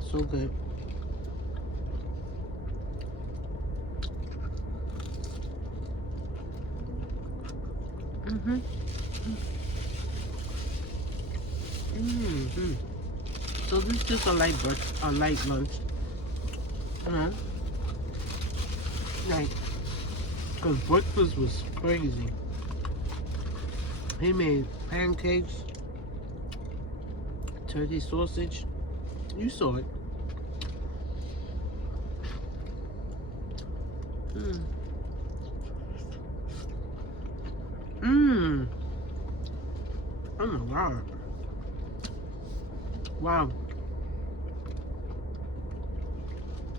So good. So this is just a light lunch. Like, cause breakfast was crazy. He made pancakes, turkey sausage. You saw it. Oh my God. Wow.